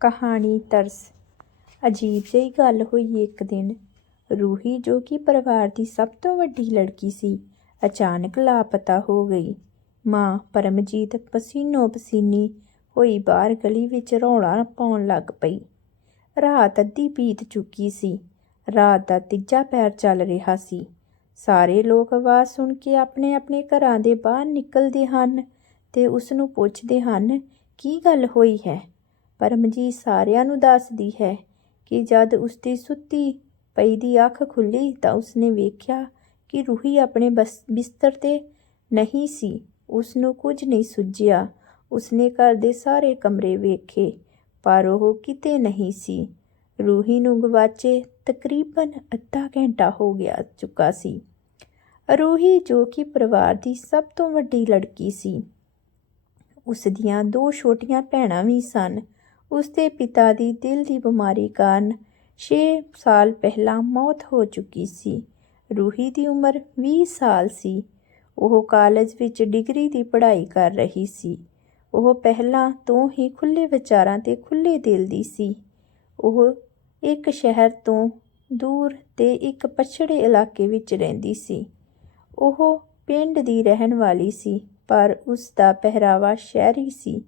ਕਹਾਣੀ ਤਰਸ। ਅਜੀਬ ਜਿਹੀ ਗੱਲ ਹੋਈ ਇੱਕ ਦਿਨ। ਰੂਹੀ, ਜੋ ਕਿ ਪਰਿਵਾਰ ਦੀ ਸਭ ਤੋਂ ਵੱਡੀ ਲੜਕੀ ਸੀ, ਅਚਾਨਕ ਲਾਪਤਾ ਹੋ ਗਈ। ਮਾਂ ਪਰਮਜੀਤ ਪਸੀਨੋ ਪਸੀਨੀ ਹੋਈ ਬਾਹਰ ਗਲੀ ਵਿੱਚ ਰੌਲਾ ਪਾਉਣ ਲੱਗ ਪਈ। ਰਾਤ ਅੱਧੀ ਬੀਤ ਚੁੱਕੀ ਸੀ। ਰਾਤ ਦਾ ਤੀਜਾ ਪੈਰ ਚੱਲ ਰਿਹਾ ਸੀ। ਸਾਰੇ ਲੋਕ ਆਵਾਜ਼ ਸੁਣ ਕੇ ਆਪਣੇ ਆਪਣੇ ਘਰਾਂ ਦੇ ਬਾਹਰ ਨਿਕਲਦੇ ਹਨ ਤੇ ਉਸ ਨੂੰ ਪੁੱਛਦੇ ਹਨ, ਕੀ ਗੱਲ ਹੋਈ ਹੈ? ਪਰਮਜੀਤ ਸਾਰਿਆਂ ਨੂੰ ਦੱਸਦੀ ਹੈ ਕਿ ਜਦ ਉਸਦੀ ਸੁੱਤੀ ਪਈ ਦੀ ਅੱਖ ਖੁੱਲੀ ਤਾਂ ਉਸਨੇ ਵੇਖਿਆ ਕਿ ਰੂਹੀ ਆਪਣੇ ਬਸ, ਬਿਸਤਰ ਤੇ ਨਹੀਂ ਸੀ। ਉਸ ਨੂੰ ਕੁਝ ਨਹੀਂ ਸੁੱਝਿਆ। ਉਸਨੇ ਘਰ ਦੇ ਸਾਰੇ ਕਮਰੇ ਵੇਖੇ, ਪਰ ਉਹ ਕਿਤੇ ਨਹੀਂ ਸੀ। ਰੂਹੀ ਨੂੰ ਗਵਾਚੇ ਤਕਰੀਬਨ ਅੱਧਾ ਘੰਟਾ ਹੋ ਗਿਆ ਚੁੱਕਾ ਸੀ। ਰੂਹੀ ਜੋ ਕਿ ਪਰਿਵਾਰ ਦੀ ਸਭ ਤੋਂ ਵੱਡੀ ਲੜਕੀ ਸੀ ਉਸ ਦੀਆਂ ਦੋ ਛੋਟੀਆਂ ਭੈਣਾਂ ਵੀ ਸਨ। ਉਸ ਦੇ ਪਿਤਾ ਦੀ ਦਿਲ ਦੀ ਬਿਮਾਰੀ ਕਾਰਨ 6 ਸਾਲ ਪਹਿਲਾਂ ਮੌਤ ਹੋ ਚੁੱਕੀ ਸੀ। ਰੂਹੀ ਦੀ ਉਮਰ 20 ਸਾਲ ਸੀ। ਉਹ ਕਾਲਜ ਵਿੱਚ ਡਿਗਰੀ ਦੀ ਪੜ੍ਹਾਈ ਕਰ ਰਹੀ ਸੀ। ਉਹ ਪਹਿਲਾਂ ਤੋਂ ਹੀ ਖੁੱਲੇ ਵਿਚਾਰਾਂ ਤੇ ਖੁੱਲੇ ਦਿਲ ਦੀ ਸੀ। ਉਹ ਇੱਕ ਸ਼ਹਿਰ ਤੋਂ ਦੂਰ ਤੇ ਇੱਕ ਪਛੜੇ ਇਲਾਕੇ ਵਿੱਚ ਰਹਿੰਦੀ ਸੀ। ਉਹ ਪਿੰਡ ਦੀ ਰਹਿਣ ਵਾਲੀ ਸੀ, ਪਰ ਉਸ ਦਾ ਪਹਿਰਾਵਾ ਸ਼ਹਿਰੀ ਸੀ।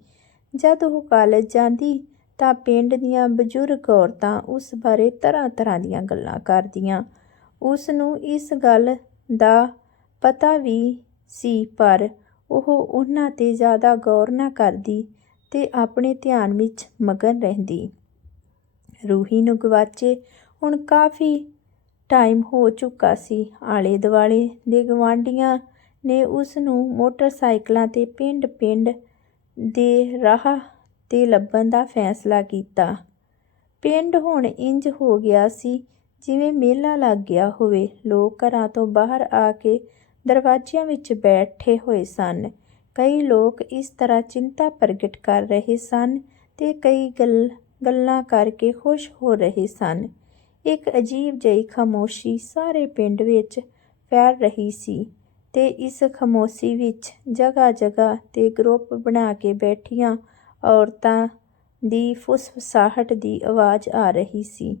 ਜਦ ਉਹ ਕਾਲਜ ਜਾਂਦੀ ਤਾਂ ਪਿੰਡ ਦੀਆਂ ਬਜ਼ੁਰਗ ਔਰਤਾਂ ਉਸ ਬਾਰੇ ਤਰ੍ਹਾਂ ਤਰ੍ਹਾਂ ਦੀਆਂ ਗੱਲਾਂ ਕਰਦੀਆਂ। ਉਸ ਨੂੰ ਇਸ ਗੱਲ ਦਾ ਪਤਾ ਵੀ ਸੀ, ਪਰ ਉਹ ਉਹਨਾਂ ਤੇ ਜ਼ਿਆਦਾ ਗੌਰ ਨਾ ਕਰਦੀ ਤੇ ਆਪਣੇ ਧਿਆਨ ਵਿੱਚ ਮਗਨ ਰਹਿੰਦੀ। ਰੂਹੀ ਨੂੰ ਗਵਾਚੇ ਹੁਣ ਕਾਫੀ ਟਾਈਮ ਹੋ ਚੁੱਕਾ ਸੀ। ਆਲੇ ਦੁਆਲੇ ਦੇ ਗਵਾਂਢੀਆਂ ਨੇ ਉਸ ਨੂੰ ਮੋਟਰਸਾਈਕਲਾਂ ਤੇ ਪਿੰਡ-ਪਿੰਡ ਦੇ ਰਾਹ ਤੇ ਲੱਭਣ ਦਾ ਫੈਸਲਾ ਕੀਤਾ। ਪਿੰਡ ਹੁਣ ਇੰਜ ਹੋ ਗਿਆ ਸੀ ਜਿਵੇਂ ਮੇਲਾ ਲੱਗ ਗਿਆ ਹੋਵੇ। ਲੋਕ ਘਰਾਂ ਤੋਂ ਬਾਹਰ ਆ ਕੇ ਦਰਵਾਜ਼ਿਆਂ ਵਿੱਚ ਬੈਠੇ ਹੋਏ ਸਨ। ਕਈ ਲੋਕ ਇਸ ਤਰ੍ਹਾਂ ਚਿੰਤਾ ਪ੍ਰਗਟ ਕਰ ਰਹੇ ਸਨ ਤੇ ਕਈ ਗੱਲ, ਗੱਲਾਂ ਕਰਕੇ ਖੁਸ਼ ਹੋ ਰਹੇ ਸਨ। ਇੱਕ ਅਜੀਬ ਜਿਹੀ ਖਾਮੋਸ਼ੀ ਸਾਰੇ ਪਿੰਡ ਵਿੱਚ ਫੈਲ ਰਹੀ ਸੀ ਤੇ ਇਸ ਖਾਮੋਸ਼ੀ ਵਿੱਚ ਜਗ੍ਹਾ ਜਗ੍ਹਾ ਤੇ ਗਰੁੱਪ ਬਣਾ ਕੇ ਬੈਠੀਆਂ ਔਰਤਾਂ ਦੀ ਫੁਸਫਸਾਹਟ ਦੀ ਆਵਾਜ਼ ਆ ਰਹੀ ਸੀ।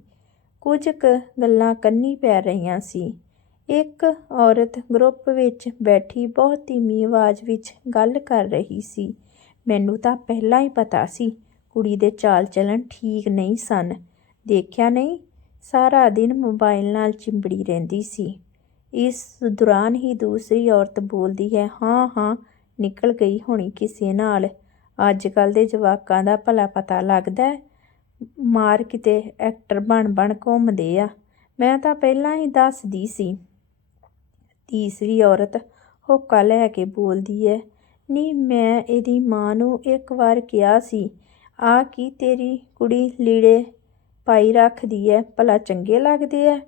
ਕੁਝ ਕੁ ਗੱਲਾਂ ਕੰਨੀ ਪੈ ਰਹੀਆਂ ਸੀ। ਇੱਕ ਔਰਤ ਗਰੁੱਪ ਵਿੱਚ ਬੈਠੀ ਬਹੁਤ ਧੀਮੀ ਆਵਾਜ਼ ਵਿੱਚ ਗੱਲ ਕਰ ਰਹੀ ਸੀ। ਮੈਨੂੰ ਤਾਂ ਪਹਿਲਾਂ ਹੀ ਪਤਾ ਸੀ ਕੁੜੀ ਦੇ ਚਾਲ ਚਲਣ ਠੀਕ ਨਹੀਂ ਸਨ। ਦੇਖਿਆ ਨਹੀਂ? ਸਾਰਾ ਦਿਨ ਮੋਬਾਈਲ ਨਾਲ ਚਿੰਬੜੀ ਰਹਿੰਦੀ ਸੀ। ਇਸ ਦੌਰਾਨ ਹੀ ਦੂਸਰੀ ਔਰਤ ਬੋਲਦੀ ਹੈ, ਹਾਂ ਹਾਂ, ਨਿਕਲ ਗਈ ਹੋਣੀ ਕਿਸੇ ਨਾਲ। ਅੱਜ ਕੱਲ ਦੇ ਜਵਾਕਾਂ ਦਾ ਭਲਾ ਪਤਾ ਲੱਗਦਾ ਮਾਰ ਕਿਤੇ ਐਕਟਰ ਬਣ ਬਣ ਘੁੰਮਦੇ ਆ। ਮੈਂ ਤਾਂ ਪਹਿਲਾਂ ਹੀ ਦੱਸਦੀ ਸੀ। ਤੀਸਰੀ ਔਰਤ ਹੋਕਾ ਲੈ ਕੇ ਬੋਲਦੀ ਹੈ, ਨਹੀਂ, ਮੈਂ ਇਹਦੀ ਮਾਂ ਨੂੰ ਇੱਕ ਵਾਰ ਕਿਹਾ ਸੀ, ਆ ਕੀ ਤੇਰੀ ਕੁੜੀ ਲੀੜੇ ਪਾਈ ਰੱਖਦੀ ਹੈ, ਭਲਾ ਚੰਗੇ ਲੱਗਦੇ ਆ?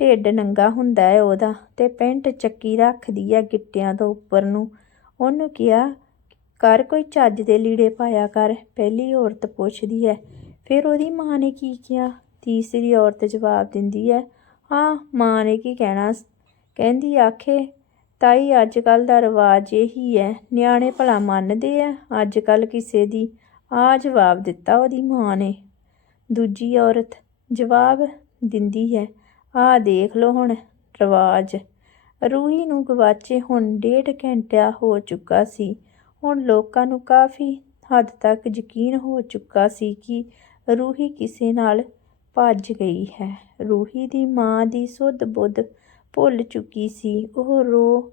ਢਿੱਡ ਨੰਗਾ ਹੁੰਦਾ ਹੈ ਉਹਦਾ ਤੇ ਪੈਂਟ ਚੱਕੀ ਰੱਖਦੀ ਹੈ ਗਿੱਟਿਆਂ ਤੋਂ ਉੱਪਰ ਨੂੰ। ਉਹਨੂੰ ਕਿਹਾ ਕਰ ਕੋਈ ਚੱਜ ਦੇ ਲੀੜੇ ਪਾਇਆ ਕਰ, ਪਹਿਲੀ ਔਰਤ ਪੁੱਛਦੀ ਹੈ ਫਿਰ ਉਹਦੀ ਮਾਂ ਨੇ ਕੀ ਕਿਹਾ? ਤੀਸਰੀ ਔਰਤ ਜਵਾਬ ਦਿੰਦੀ ਹੈ ਹਾਂ, ਮਾਂ ਨੇ ਕੀ ਕਹਿਣਾ ਕਹਿੰਦੀ, ਆਖੇ, ਤਾਈ ਅੱਜ ਕੱਲ ਦਾ ਰਿਵਾਜ ਇਹੀ ਹੈ ਨਿਆਣੇ ਭਲਾ ਮੰਨਦੇ ਆ ਅੱਜ ਕੱਲ ਕਿਸੇ ਦੀ। ਆ ਜਵਾਬ ਦਿੱਤਾ ਉਹਦੀ ਮਾਂ ਨੇ। ਦੂਜੀ ਔਰਤ ਜਵਾਬ ਦਿੰਦੀ ਹੈ ਆ ਦੇਖ ਲਓ ਹੁਣ ਰਿਵਾਜ। ਰੂਹੀ ਨੂੰ ਗਵਾਚੇ ਹੁਣ ਡੇਢ ਘੰਟਾ ਹੋ ਚੁੱਕਾ ਸੀ। ਹੁਣ ਲੋਕਾਂ ਨੂੰ ਕਾਫੀ ਹੱਦ ਤੱਕ ਯਕੀਨ ਹੋ ਚੁੱਕਾ ਸੀ ਕਿ ਰੂਹੀ ਕਿਸੇ ਨਾਲ ਭੱਜ ਗਈ ਹੈ। ਰੂਹੀ ਦੀ ਮਾਂ ਦੀ ਸੁੱਧ ਬੁੱਧ ਭੁੱਲ ਚੁੱਕੀ ਸੀ। ਉਹ ਰੋ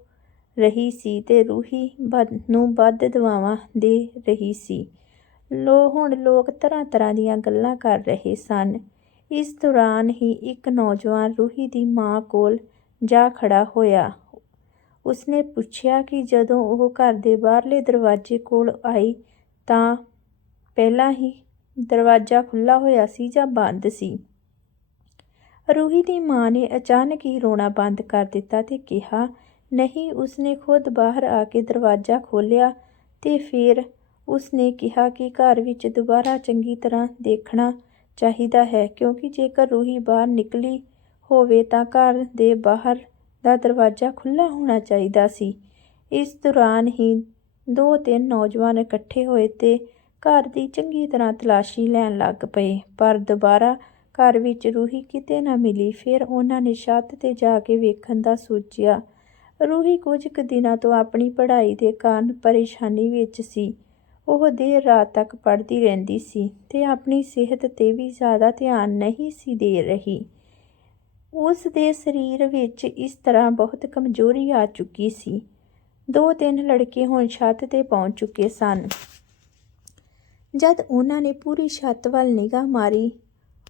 ਰਹੀ ਸੀ ਤੇ ਰੂਹੀ ਨੂੰ ਵੱਧ ਦਵਾਵਾਂ ਦੇ ਰਹੀ ਸੀ। ਲੋ, ਹੁਣ ਲੋਕ ਤਰ੍ਹਾਂ ਤਰ੍ਹਾਂ ਦੀਆਂ ਗੱਲਾਂ ਕਰ ਰਹੇ ਸਨ। ਇਸ ਦੌਰਾਨ ਹੀ ਇੱਕ ਨੌਜਵਾਨ ਰੂਹੀ ਦੀ ਮਾਂ ਕੋਲ ਜਾ ਖੜਾ ਹੋਇਆ। ਉਸਨੇ ਪੁੱਛਿਆ ਕਿ ਜਦੋਂ ਉਹ ਘਰ ਦੇ ਬਾਹਰਲੇ ਦਰਵਾਜ਼ੇ ਕੋਲ ਆਈ ਤਾਂ ਪਹਿਲਾਂ ਹੀ ਦਰਵਾਜ਼ਾ ਖੁੱਲ੍ਹਾ ਹੋਇਆ ਸੀ ਜਾਂ ਬੰਦ ਸੀ। ਰੂਹੀ ਦੀ ਮਾਂ ਨੇ ਅਚਾਨਕ ਹੀ ਰੋਣਾ ਬੰਦ ਕਰ ਦਿੱਤਾ ਤੇ ਕਿਹਾ, ਨਹੀਂ, ਉਸਨੇ ਖੁਦ ਬਾਹਰ ਆ ਕੇ ਦਰਵਾਜ਼ਾ ਖੋਲ੍ਹਿਆ ਤੇ ਫਿਰ ਉਸਨੇ ਕਿਹਾ ਕਿ ਘਰ ਵਿੱਚ ਦੁਬਾਰਾ ਚੰਗੀ ਤਰ੍ਹਾਂ ਦੇਖਣਾ ਚਾਹੀਦਾ ਹੈ ਕਿਉਂਕਿ ਜੇਕਰ ਰੂਹੀ ਬਾਹਰ ਨਿਕਲੀ ਹੋਵੇ ਤਾਂ ਘਰ ਦੇ ਬਾਹਰ ਦਾ ਦਰਵਾਜ਼ਾ ਖੁੱਲ੍ਹਾ ਹੋਣਾ ਚਾਹੀਦਾ ਸੀ। ਇਸ ਦੌਰਾਨ ਹੀ ਦੋ ਤਿੰਨ ਨੌਜਵਾਨ ਇਕੱਠੇ ਹੋਏ ਤੇ ਘਰ ਦੀ ਚੰਗੀ ਤਰ੍ਹਾਂ ਤਲਾਸ਼ੀ ਲੈਣ ਲੱਗ ਪਏ। ਪਰ ਦੁਬਾਰਾ ਘਰ ਵਿੱਚ ਰੂਹੀ ਕਿਤੇ ਨਾ ਮਿਲੀ, ਫਿਰ ਉਹਨਾਂ ਨੇ ਛੱਤ ਤੇ ਜਾ ਕੇ ਵੇਖਣ ਦਾ ਸੋਚਿਆ। ਰੂਹੀ ਕੁਝ ਕੁ ਦਿਨਾਂ ਤੋਂ ਆਪਣੀ ਪੜ੍ਹਾਈ ਦੇ ਕਾਰਨ ਪਰੇਸ਼ਾਨੀ ਵਿੱਚ ਸੀ। ਉਹ ਦੇਰ ਰਾਤ ਤੱਕ ਪੜ੍ਹਦੀ ਰਹਿੰਦੀ ਸੀ ਤੇ ਆਪਣੀ ਸਿਹਤ ਤੇ ਵੀ ਜ਼ਿਆਦਾ ਧਿਆਨ ਨਹੀਂ ਸੀ ਦੇ ਰਹੀ। ਉਸ ਦੇ ਸਰੀਰ ਵਿੱਚ ਇਸ ਤਰ੍ਹਾਂ ਬਹੁਤ ਕਮਜ਼ੋਰੀ ਆ ਚੁੱਕੀ ਸੀ। ਦੋ ਤਿੰਨ ਲੜਕੇ ਹੁਣ ਛੱਤ ਤੇ ਪਹੁੰਚ ਚੁੱਕੇ ਸਨ। ਜਦ ਉਹਨਾਂ ਨੇ ਪੂਰੀ ਛੱਤ ਵੱਲ ਨਿਗਾਹ ਮਾਰੀ,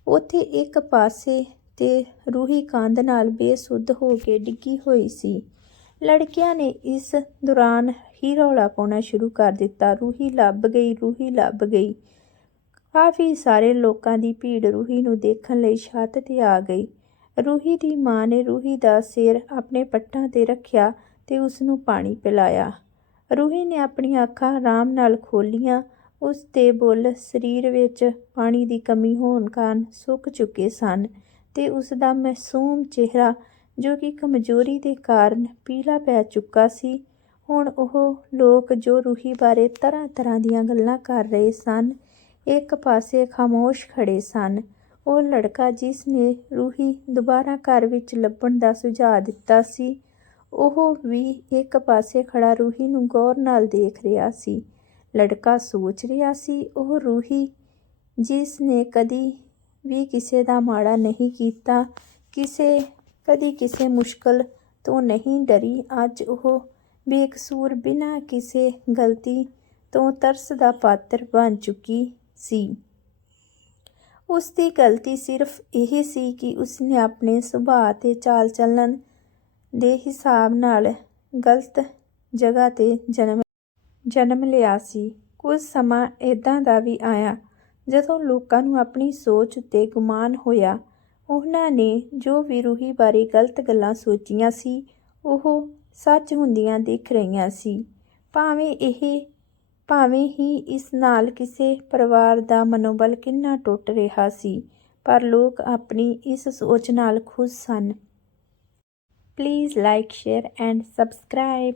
ਉੱਥੇ ਇੱਕ ਪਾਸੇ ਤੇ ਰੂਹੀ ਕੰਧ ਨਾਲ ਬੇਸੁੱਧ ਹੋ ਕੇ ਡਿੱਗੀ ਹੋਈ ਸੀ। ਲੜਕਿਆਂ ਨੇ ਇਸ ਦੌਰਾਨ ਹੀ ਰੌਲਾ ਪਾਉਣਾ ਸ਼ੁਰੂ ਕਰ ਦਿੱਤਾ। ਰੂਹੀ ਲੱਭ ਗਈ, ਰੂਹੀ ਲੱਭ ਗਈ। ਕਾਫੀ ਸਾਰੇ ਲੋਕਾਂ ਦੀ ਭੀੜ ਰੂਹੀ ਨੂੰ ਦੇਖਣ ਲਈ ਛੱਤ ਤੇ ਆ ਗਈ। ਰੂਹੀ ਦੀ ਮਾਂ ਨੇ ਰੂਹੀ ਦਾ ਸਿਰ ਆਪਣੇ ਪੱਟਾਂ ਤੇ ਰੱਖਿਆ ਤੇ ਉਸ ਨੂੰ ਪਾਣੀ ਪਿਲਾਇਆ। ਰੂਹੀ ਨੇ ਆਪਣੀਆਂ ਅੱਖਾਂ ਆਰਾਮ ਨਾਲ ਖੋਲੀਆਂ। ਉਸ ਦੇ ਬੁੱਲ ਸਰੀਰ ਵਿੱਚ ਪਾਣੀ ਦੀ ਕਮੀ ਹੋਣ ਕਾਰਨ ਸੁੱਕ ਚੁੱਕੇ ਸਨ ਤੇ ਉਸ ਦਾ ਮਾਸੂਮ ਚਿਹਰਾ, ਜੋ ਕਿ ਕਮਜ਼ੋਰੀ ਦੇ ਕਾਰਨ ਪੀਲਾ ਪੈ ਚੁੱਕਾ ਸੀ, ਹੁਣ ਉਹ ਲੋਕ ਜੋ ਰੂਹੀ ਬਾਰੇ ਤਰ੍ਹਾਂ ਤਰ੍ਹਾਂ ਦੀਆਂ ਗੱਲਾਂ ਕਰ ਰਹੇ ਸਨ, ਇੱਕ ਪਾਸੇ ਖਾਮੋਸ਼ ਖੜੇ ਸਨ। ਉਹ ਲੜਕਾ ਜਿਸ ਨੇ ਰੂਹੀ ਦੁਬਾਰਾ ਘਰ ਵਿੱਚ ਲੱਭਣ ਦਾ ਸੁਝਾਅ ਦਿੱਤਾ ਸੀ, ਉਹ ਵੀ ਇੱਕ ਪਾਸੇ ਖੜਾ ਰੂਹੀ ਨੂੰ ਗੌਰ ਨਾਲ ਦੇਖ ਰਿਹਾ ਸੀ। ਲੜਕਾ ਸੋਚ ਰਿਹਾ ਸੀ, ਉਹ ਰੂਹੀ ਜਿਸ ਨੇ ਕਦੀ ਵੀ ਕਿਸੇ ਦਾ ਮਾੜਾ ਨਹੀਂ ਕੀਤਾ, ਕਿਸੇ, ਕਦੀ ਕਿਸੇ ਮੁਸ਼ਕਲ ਤੋਂ ਨਹੀਂ ਡਰੀ, ਅੱਜ ਉਹ ਬੇਕਸੂਰ ਬਿਨਾਂ ਕਿਸੇ ਗਲਤੀ ਤੋਂ ਤਰਸ ਦਾ ਪਾਤਰ ਬਣ ਚੁੱਕੀ ਸੀ। ਉਸ ਦੀ ਗਲਤੀ ਸਿਰਫ ਇਹ ਸੀ ਕਿ ਉਸਨੇ ਆਪਣੇ ਸੁਭਾਅ ਤੇ ਚਾਲ ਚੱਲਣ ਦੇ ਹਿਸਾਬ ਨਾਲ ਗਲਤ ਜਗ੍ਹਾ ਤੇ ਜਨਮ ਜਨਮ ਲਿਆ ਸੀ। ਕੁਝ ਸਮਾਂ ਇਦਾਂ ਦਾ ਵੀ ਆਇਆ ਜਦੋਂ ਲੋਕਾਂ ਨੂੰ ਆਪਣੀ ਸੋਚ ਉੱਤੇ ਗੁਮਾਨ ਹੋਇਆ। ਉਹਨਾਂ ਨੇ ਜੋ ਵੀ ਰੂਹੀ ਬਾਰੇ ਗਲਤ ਗੱਲਾਂ ਸੋਚੀਆਂ ਸੀ, ਉਹ ਸੱਚ ਹੁੰਦੀਆਂ ਦਿਖ ਰਹੀਆਂ ਸੀ। ਭਾਵੇਂ ਇਹ ਭਾਵੇਂ ਹੀ ਇਸ ਨਾਲ ਕਿਸੇ ਪਰਿਵਾਰ ਦਾ ਮਨੋਬਲ ਕਿੰਨਾ ਟੁੱਟ ਰਿਹਾ ਸੀ, ਪਰ ਲੋਕ ਆਪਣੀ ਇਸ ਸੋਚ ਨਾਲ ਖੁਸ਼ ਸਨ। Please like share and subscribe